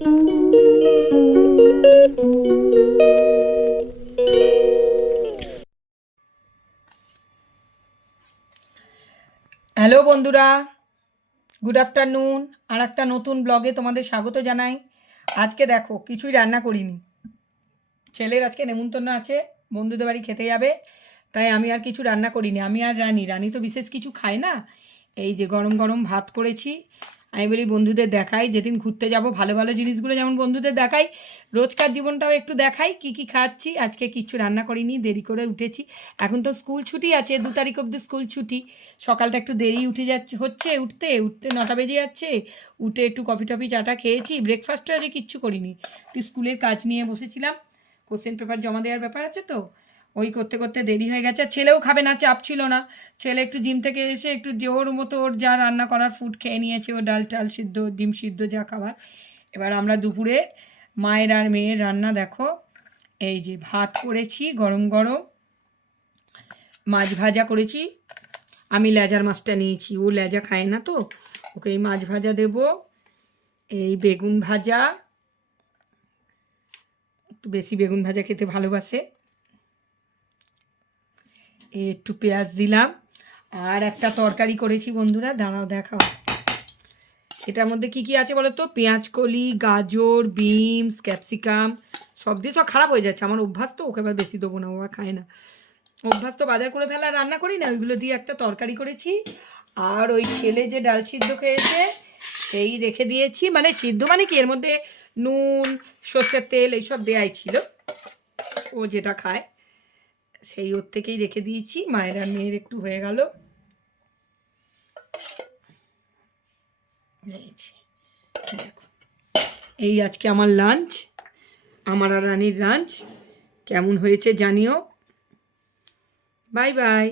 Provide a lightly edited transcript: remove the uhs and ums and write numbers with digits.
Hello বন্ধুরা, good afternoon. আর একটা নতুন ব্লগে তোমাদের স্বাগত জানাই। আজকে দেখো কিছুই রান্না করিনি, ছেলের আজকে নেমন্তন্ন আছে, বন্ধুদের বাড়ি খেতে যাবে, তাই আমি আর কিছু রান্না করিনি। আমি আর রানী তো বিশেষ কিছু খায় না। এই যে গরম গরম ভাত করেছি। আমি বলি বন্ধুদের দেখাই, যেদিন ঘুরতে যাব ভালো ভালো জিনিসগুলো যেমন বন্ধুদের দেখাই, রোজকার জীবনটাও একটু দেখাই কী কী খাচ্ছি। আজকে কিচ্ছু রান্না করিনি, দেরি করে উঠেছি। এখন তো স্কুল ছুটি আছে, 2 তারিখ অবধি স্কুল ছুটি। সকালটা একটু দেরি উঠে যাচ্ছে, উঠতে উঠতে 9টা বেজে যাচ্ছে। উঠে একটু কফি টফি চাটা খেয়েছি, ব্রেকফাস্টও আজকে কিচ্ছু করিনি। একটু স্কুলের কাজ নিয়ে বসেছিলাম, কোশ্চেন পেপার জমা দেওয়ার ব্যাপার আছে তো, ওই করতে করতে দেরি হয়ে গেছে। আর ছেলেও খাবে না, চাপ ছিল না। ছেলে একটু জিম থেকে এসে একটু ওর মতো ওর যা রান্না করার ফুড খেয়ে নিয়েছে, ও ডাল টাল সিদ্ধ, ডিম সিদ্ধ যা খাবার। এবার আমরা দুপুরে মায়ের আর মেয়ের রান্না দেখো। এই যে ভাত করেছি গরম গরম, মাছ ভাজা করেছি। আমি লেজার মাছটা নিয়েছি, ও লেজা খায় না তো, ওকে এই মাছ ভাজা দেব। এই বেগুন ভাজা, একটু বেশি বেগুন ভাজা খেতে ভালোবাসে, একটু পেঁয়াজ দিলাম। আর একটা তরকারি করেছি বন্ধুরা, দাঁড়াও দেখাও। এটার মধ্যে কি কি আছে বলো তো? পেঁয়াজ কলি, গাজর, বিনস, ক্যাপসিকাম সব দিয়ে, সব খারাপ হয়ে যাচ্ছে। আমার অভ্যাস তো, ওকে এবার বেশি দেবো না, ও আর খায় না। অভ্যাস তো বাজার করে ফেলা, রান্না করি না, ওইগুলো দিয়ে একটা তরকারি করেছি। আর ওই ছেলে যে ডাল সিদ্ধ খেয়েছে সেই রেখে দিয়েছি, মানে সিদ্ধ মানে কি, এর মধ্যে নুন সর্ষের তেল এইসব দেয়াই ছিল, ও যেটা খায় সেই ওর থেকেই রেখে দিয়েছি। মায়ের আর মেয়ের একটু হয়ে গেল। দেখো, এই আজকে আমার লাঞ্চ, আমার আর রানীর লাঞ্চ। কেমন হয়েছে জানিও। Bye bye.